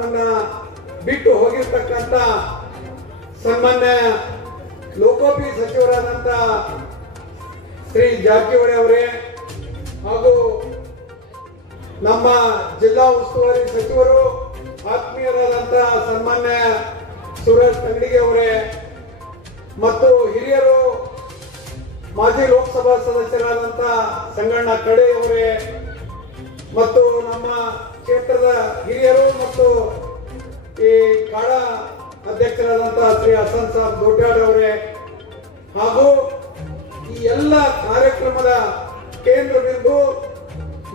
ನಮ್ಮನ್ನ ಬಿಟ್ಟು ಹೋಗಿರ್ತಕ್ಕಂಥ ಸನ್ಮಾನ್ಯ ಲೋಕೋಪಯೋಗಿ ಸಚಿವರಾದಂಥ ಶ್ರೀ ಜಾರಕಿಹೊಳಿ ಅವರೇ ಹಾಗೂ ನಮ್ಮ ಜಿಲ್ಲಾ ಉಸ್ತುವಾರಿ ಸಚಿವರು ಆತ್ಮೀಯರಾದಂಥ ಸನ್ಮಾನ್ಯ ಸುರೇಶ್ ತಂಗಡಿಗೆ ಅವರೇ ಮತ್ತು ಹಿರಿಯರು ಮಾಜಿ ಲೋಕಸಭಾ ಸದಸ್ಯರಾದಂಥ ಸಂಗಣ್ಣ ಕಡೆ ಅವರೇ ಮತ್ತು ನಮ್ಮ ಕ್ಷೇತ್ರದ ಹಿರಿಯರು ಮತ್ತು ಈ ಕಾಡ ಅಧ್ಯಕ್ಷರಾದಂಥ ಶ್ರೀ ಹಸನ್ ಸಾಬ್ ದೊಡ್ಡಾಡ್ ಅವರೇ ಹಾಗೂ ಈ ಎಲ್ಲ ಕಾರ್ಯಕ್ರಮದ ಕೇಂದ್ರ ಬಿಂದು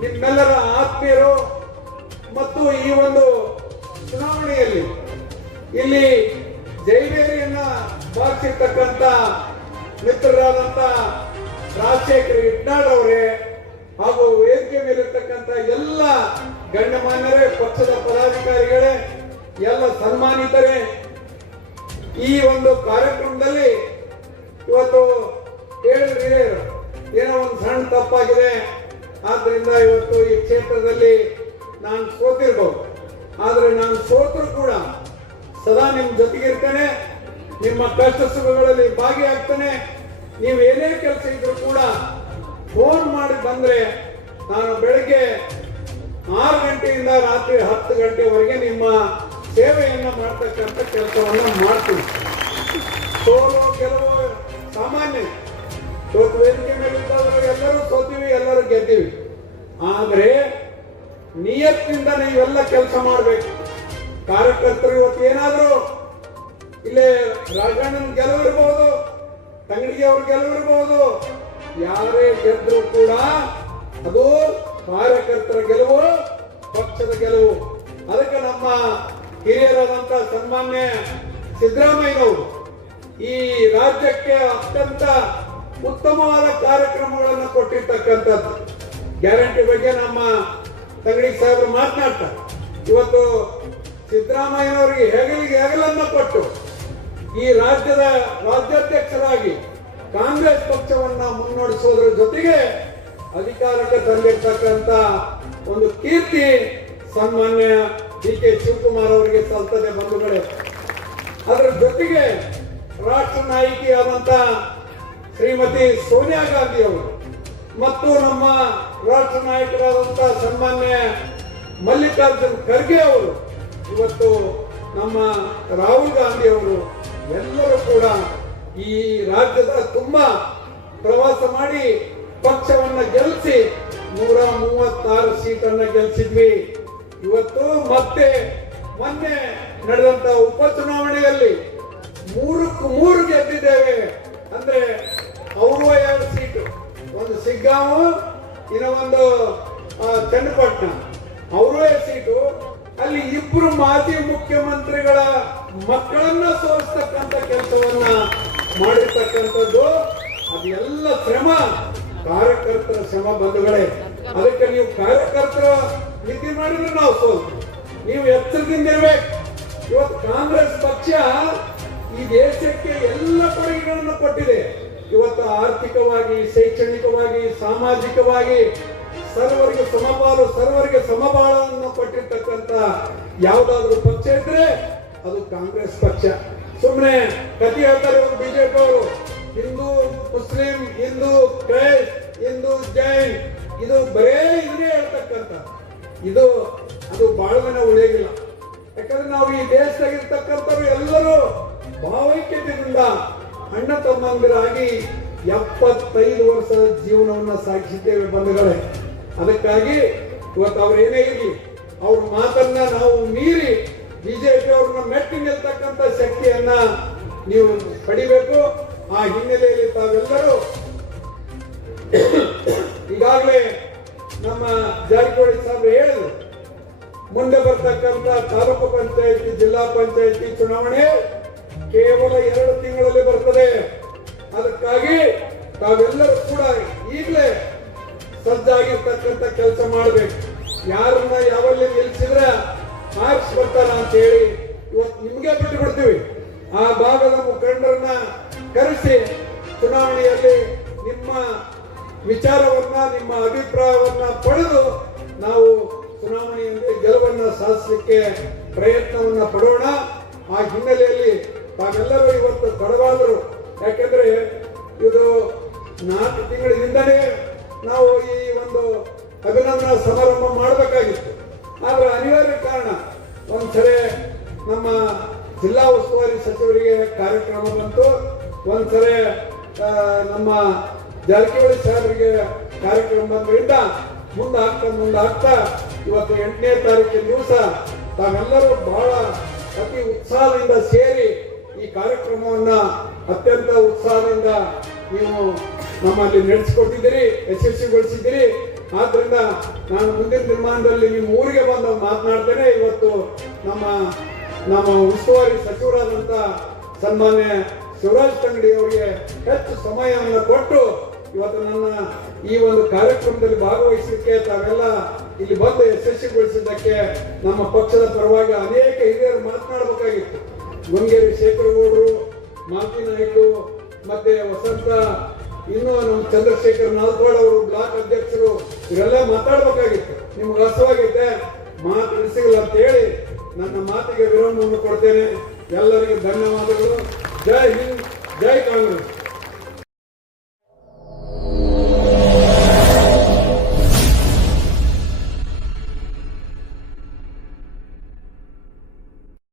ನಿಮ್ಮೆಲ್ಲರ ಆತ್ಮೀಯರು ಮತ್ತು ಈ ಒಂದು ಚುನಾವಣೆಯಲ್ಲಿ ಇಲ್ಲಿ ಜೈವೇರಿಯನ್ನ ಬಾರಿಸಿರ್ತಕ್ಕಂಥ ಮಿತ್ರರಾದಂಥ ರಾಜಶೇಖರ್ ಇಟ್ನಾಳ್ ಅವರೇ ಹಾಗೂ ವೇದಿಕೆ ಮೇಲಿರ್ತಕ್ಕಂಥ ಎಲ್ಲ ಗಣ್ಯಮಾನ್ಯರೇ, ಪಕ್ಷದ ಪದಾಧಿಕಾರಿಗಳೇ, ಎಲ್ಲ ಸನ್ಮಾನಿತರೇ, ಈ ಒಂದು ಕಾರ್ಯಕ್ರಮದಲ್ಲಿ ಇವತ್ತು ಹೇಳಿದ್ರೆ ಏನೋ ಒಂದು ಸಣ್ಣ ತಪ್ಪಾಗಿದೆ, ಆದ್ರಿಂದ ಇವತ್ತು ಈ ಕ್ಷೇತ್ರದಲ್ಲಿ ನಾನು ಸೋತಿರ್ಬೋದು. ಆದ್ರೆ ನಾನು ಸೋತರು ಕೂಡ ಸದಾ ನಿಮ್ ಜೊತೆಗಿರ್ತೇನೆ, ನಿಮ್ಮ ಕಷ್ಟ ಸುಖಗಳಲ್ಲಿ ಭಾಗಿಯಾಗ್ತೇನೆ. ನೀವು ಏನೇ ಕೆಲಸ ಇದ್ರು ಕೂಡ ಫೋನ್ ಮಾಡಿ ಬಂದ್ರೆ ನಾನು ಬೆಳಗ್ಗೆ 6 ಗಂಟೆಯಿಂದ ರಾತ್ರಿ 10 ಗಂಟೆವರೆಗೆ ನಿಮ್ಮ ಸೇವೆಯನ್ನ ಮಾಡ್ತಕ್ಕಂಥ ಕೆಲಸವನ್ನ ಮಾಡ್ತೀವಿ. ಸೋಲು ಗೆಲುವು ಸಾಮಾನ್ಯ. ಸೋತು ವೇದಿಕೆ ಮೇಲೆ ಎಲ್ಲರೂ ಸೋತೀವಿ, ಎಲ್ಲರೂ ಗೆದ್ದೀವಿ. ಆದ್ರೆ ನಿಯತ್ತಿಂದ ನೀವೆಲ್ಲ ಕೆಲಸ ಮಾಡ್ಬೇಕು. ಕಾರ್ಯಕರ್ತರು ಇವತ್ತು ಏನಾದ್ರು ಇಲ್ಲೇ ರಾಜಣ್ಣನ ಗೆಲುವಿರ್ಬಹುದು, ತಂಗಡಿಗೆ ಅವ್ರ ಗೆಲುವಿರ್ಬಹುದು, ಯಾರೇ ಗೆದ್ರು ಕೂಡ ಅದು ಕಾರ್ಯಕರ್ತರ ಗೆಲುವು, ಪಕ್ಷದ ಗೆಲುವು. ಅದಕ್ಕೆ ನಮ್ಮ ಹಿರಿಯರಾದಂತ ಸನ್ಮಾನ್ಯ ಸಿದ್ದರಾಮಯ್ಯನವರು ಈ ರಾಜ್ಯಕ್ಕೆ ಅತ್ಯಂತ ಉತ್ತಮವಾದ ಕಾರ್ಯಕ್ರಮಗಳನ್ನು ಕೊಟ್ಟಿರ್ತಕ್ಕಂಥದ್ದು. ಗ್ಯಾರಂಟಿ ಬಗ್ಗೆ ನಮ್ಮ ತಂಗಡಿ ಸಾಹೇಬರು ಮಾತನಾಡ್ತಾರೆ. ಇವತ್ತು ಸಿದ್ದರಾಮಯ್ಯನವರಿಗೆ ಹೆಗಲಿಗೆ ಹೆಗಲನ್ನ ಕೊಟ್ಟು ಈ ರಾಜ್ಯದ ರಾಜ್ಯಾಧ್ಯಕ್ಷರಾಗಿ ಕಾಂಗ್ರೆಸ್ ಪಕ್ಷವನ್ನ ಮುನ್ನಡೆಸೋದ್ರ ಜೊತೆಗೆ ಅಧಿಕಾರಕ್ಕೆ ತಂದಿರ್ತಕ್ಕಂಥ ಒಂದು ಕೀರ್ತಿ ಸನ್ಮಾನ್ಯ ಡಿ.ಕೆ. ಶಿವಕುಮಾರ್ ಅವರಿಗೆ ಸಲ್ತದೆ ಬಂಧುಗಳೇ. ಅದರ ಜೊತೆಗೆ ರಾಷ್ಟ್ರ ನಾಯಕಿಯಾದಂತ ಶ್ರೀಮತಿ ಸೋನಿಯಾ ಗಾಂಧಿ ಅವರು ಮತ್ತು ನಮ್ಮ ರಾಷ್ಟ್ರ ನಾಯಕರಾದಂತ ಸನ್ಮಾನ್ಯ ಮಲ್ಲಿಕಾರ್ಜುನ್ ಖರ್ಗೆ ಅವರು, ಇವತ್ತು ನಮ್ಮ ರಾಹುಲ್ ಗಾಂಧಿ ಅವರು ಎಲ್ಲರೂ ಕೂಡ ಈ ರಾಜ್ಯದ ತುಂಬಾ ಪ್ರವಾಸ ಮಾಡಿ ಪಕ್ಷವನ್ನ ಗೆಲ್ಲಿಸಿ 136 ಸೀಟನ್ನ ಗೆಲ್ಲಿಸಿದ್ವಿ. ಇವತ್ತು ಮತ್ತೆ ಮೊನ್ನೆ ನಡೆದಂತ ಉಪಚುನಾವಣೆಯಲ್ಲಿ 3 ಗೆದ್ದಿದ್ದೇವೆ. ಅಂದ್ರೆ ಅವರು 2 ಸೀಟು, ಒಂದು ಸಿಗ್ಗಾಂವ್, ಇನ್ನ ಒಂದು ಚನ್ನಪಟ್ಟಣ, ಅವರೇ ಸೀಟು. ಅಲ್ಲಿ 2 ಮಾಜಿ ಮುಖ್ಯಮಂತ್ರಿಗಳ ಮಕ್ಕಳನ್ನ ಸೋಲಿಸ್ತಕ್ಕಂಥ ಕೆಲಸವನ್ನ ಮಾಡಿರ್ತಕ್ಕಂಥದ್ದು. ಅದೆಲ್ಲ ಶ್ರಮ, ಕಾರ್ಯಕರ್ತರ ಶ್ರಮ ಬಂಧುಗಳೇ. ಅದಕ್ಕೆ ನೀವು ಕಾರ್ಯಕರ್ತರ ನಿಧಿ ಮಾಡಿದ್ರೆ ನಾವು ಸೋಲ್ತೀವಿ. ನೀವು ಎಚ್ಚರದಿಂದ ಇರ್ಬೇಕು. ಇವತ್ತು ಕಾಂಗ್ರೆಸ್ ಪಕ್ಷ ಈ ದೇಶಕ್ಕೆ ಎಲ್ಲ ಕೊಡುಗೆಗಳನ್ನು ಕೊಟ್ಟಿದೆ. ಇವತ್ತು ಆರ್ಥಿಕವಾಗಿ, ಶೈಕ್ಷಣಿಕವಾಗಿ, ಸಾಮಾಜಿಕವಾಗಿ ಸರ್ವರಿಗೆ ಸಮಪಾಲು, ಸರ್ವರಿಗೆ ಸಮಬಾಳವನ್ನು ಕೊಟ್ಟಿರ್ತಕ್ಕಂಥ ಯಾವ್ದಾದ್ರು ಪಕ್ಷ ಇದ್ರೆ ಅದು ಕಾಂಗ್ರೆಸ್ ಪಕ್ಷ. ಸುಮ್ಮನೆ ಕತಿ ಹೇಳ್ತಾರೆ ಬಿಜೆಪಿ ಅವರು, ಹಿಂದೂ ಮುಸ್ಲಿಂ, ಹಿಂದೂ ಕ್ರೈಸ್ಟ್, ಹಿಂದೂ ಜೈನ್, ಇದು ಬರೇ ಇದನ್ನೇ ಹೇಳ್ತಕ್ಕಂಥ ಇದು. ಅದು ಬಾಳ್ವೆನ ಉಳಿಯೋದಿಲ್ಲ. ಯಾಕಂದ್ರೆ ನಾವು ಈ ದೇಶದಾಗಿರ್ತಕ್ಕಂಥವ್ರು ಎಲ್ಲರೂ ಭಾವೈಕ್ಯತೆಯಿಂದ ಅಣ್ಣ ತಮ್ಮಂದಿರಾಗಿ 75 ವರ್ಷದ ಜೀವನವನ್ನ ಸಾಗಿಸಿದ್ದೇವೆ ಬಂಧುಗಳೇ. ಅದಕ್ಕಾಗಿ ಇವತ್ತು ಅವ್ರು ಏನೇ ಇರಲಿ, ಅವ್ರ ಮಾತನ್ನ ನಾವು ಮೀರಿ ಬಿಜೆಪಿ ಅವ್ರನ್ನ ಮೆಟ್ಟಿ ನಿಲ್ತಕ್ಕಂಥ ಶಕ್ತಿಯನ್ನ ನೀವು ಪಡಿಬೇಕು. ಆ ಹಿನ್ನೆಲೆಯಲ್ಲಿ ತಾವೆಲ್ಲರೂ ಈಗಾಗಲೇ ನಮ್ಮ ಜಾರಕಿಹೊಳಿ ಸಾಹೇಬರು ಹೇಳಿದ್ರು, ಮುಂದೆ ಬರ್ತಕ್ಕಂಥ ತಾಲೂಕು ಪಂಚಾಯತಿ, ಜಿಲ್ಲಾ ಪಂಚಾಯತಿ ಚುನಾವಣೆ ಕೇವಲ 2 ತಿಂಗಳಲ್ಲಿ ಬರ್ತದೆ. ಅದಕ್ಕಾಗಿ ತಾವೆಲ್ಲರೂ ಕೂಡ ಈಗಲೇ ಸಜ್ಜಾಗಿರ್ತಕ್ಕಂಥ ಕೆಲಸ ಮಾಡಬೇಕು. ಯಾರನ್ನ ಯಾವಲ್ಲಿ ನಿಲ್ಸಿದ್ರೆ ಮಾರ್ಕ್ಸ್ ಬರ್ತಾರ ಅಂತ ಹೇಳಿ ಇವತ್ತು ನಿಮ್ಗೆ ಬಿಟ್ಟು ಬಿಡ್ತೀವಿ. ಆ ಭಾಗದ ಮುಖಂಡರನ್ನ ಕರೆಸಿ ಚುನಾವಣೆಯಲ್ಲಿ ನಿಮ್ಮ ವಿಚಾರವನ್ನ, ನಿಮ್ಮ ಅಭಿಪ್ರಾಯವನ್ನ ಪಡೆದು ನಾವು ಚುನಾವಣೆಯಲ್ಲಿ ಗೆಲುವನ್ನ ಸಾಧಿಸಲಿಕ್ಕೆ ಪ್ರಯತ್ನವನ್ನ ಪಡೋಣ. ಆ ಹಿನ್ನೆಲೆಯಲ್ಲಿ ತಾವೆಲ್ಲರೂ ಇವತ್ತು ತಡವಾದರು. ಯಾಕೆಂದ್ರೆ ಇದು 4 ತಿಂಗಳ ಹಿಂದನೇ ನಾವು ಈ ಒಂದು ಅಭಿನಂದನಾ ಸಮಾರಂಭ ಮಾಡಬೇಕಾಗಿತ್ತು. ಆದ್ರೆ ಅನಿವಾರ್ಯ ಕಾರಣ ಒಂದ್ಸರಿ ನಮ್ಮ ಜಿಲ್ಲಾ ಉಸ್ತುವಾರಿ ಸಚಿವರಿಗೆ ಕಾರ್ಯಕ್ರಮ ಬಂತು, ಒಂದ್ಸರಿ ನಮ್ಮ ಜಾರಕಿಹೊಳಿ ಸಾಹೇಬರಿಗೆ ಕಾರ್ಯಕ್ರಮ ಬಂದ್ರಿಂದ ಮುಂದಾಗ್ತಾ ಇವತ್ತು 8ನೇ ತಾರೀಕಿನ ದಿವಸ ತಾವೆಲ್ಲರೂ ಬಹಳ ಅತಿ ಉತ್ಸಾಹದಿಂದ ಸೇರಿ ಈ ಕಾರ್ಯಕ್ರಮವನ್ನ ಅತ್ಯಂತ ಉತ್ಸಾಹದಿಂದ ನೀವು ನಮ್ಮಲ್ಲಿ ನಡೆಸಿಕೊಟ್ಟಿದ್ದೀರಿ, ಯಶಸ್ವಿಗೊಳಿಸಿದ್ದೀರಿ. ಆದ್ರಿಂದ ನಾನು ಮುಂದಿನ ನಿರ್ಮಾಣದಲ್ಲಿ ನಿಮ್ಮ ಊರಿಗೆ ಬಂದು ಮಾತನಾಡ್ತೇನೆ. ಇವತ್ತು ನಮ್ಮ ಉಸ್ತುವಾರಿ ಸಚಿವರಾದಂತ ಸನ್ಮಾನ್ಯ ಶಿವರಾಜ್ ತಂಗಡಿ ಅವರಿಗೆ ಹೆಚ್ಚು ಸಮಯವನ್ನು ಕೊಟ್ಟು ಇವತ್ತು ನನ್ನ ಈ ಒಂದು ಕಾರ್ಯಕ್ರಮದಲ್ಲಿ ಭಾಗವಹಿಸಲಿಕ್ಕೆ ತಾವೆಲ್ಲ ಇಲ್ಲಿ ಬಂದು ಯಶಸ್ವಿಗೊಳಿಸಿದ್ದಕ್ಕೆ ನಮ್ಮ ಪಕ್ಷದ ಪರವಾಗಿ ಅನೇಕ ಹಿರಿಯರು ಮಾತನಾಡಬೇಕಾಗಿತ್ತು. ಗುಂಗೇರಿ ಶೇಖರಗೌಡರು, ಮಾಲ್ತಿ ನಾಯ್ಕು, ಮತ್ತೆ ವಸಂತ, ಇನ್ನು ನಮ್ಮ ಚಂದ್ರಶೇಖರ್ ನಾಲ್ಕೋಡ್ ಅವರು ಬ್ಲಾಕ್ ಅಧ್ಯಕ್ಷರು, ಇವೆಲ್ಲ ಮಾತಾಡಬೇಕಾಗಿತ್ತು. ನಿಮ್ಗೆ ಅರ್ಥವಾಗೈತೆ, ಮಾತು ಇಳಿಸಿಲ್ಲ ಅಂತ ಹೇಳಿ ನನ್ನ ಮಾತಿಗೆ ವಿರಾಮವನ್ನು ಕೊಡ್ತೇನೆ. ಎಲ್ಲರಿಗೂ ಧನ್ಯವಾದಗಳು. ಜೈ ಹಿಂದ್, ಜೈ ಕಾಂಗ್ರೆಸ್.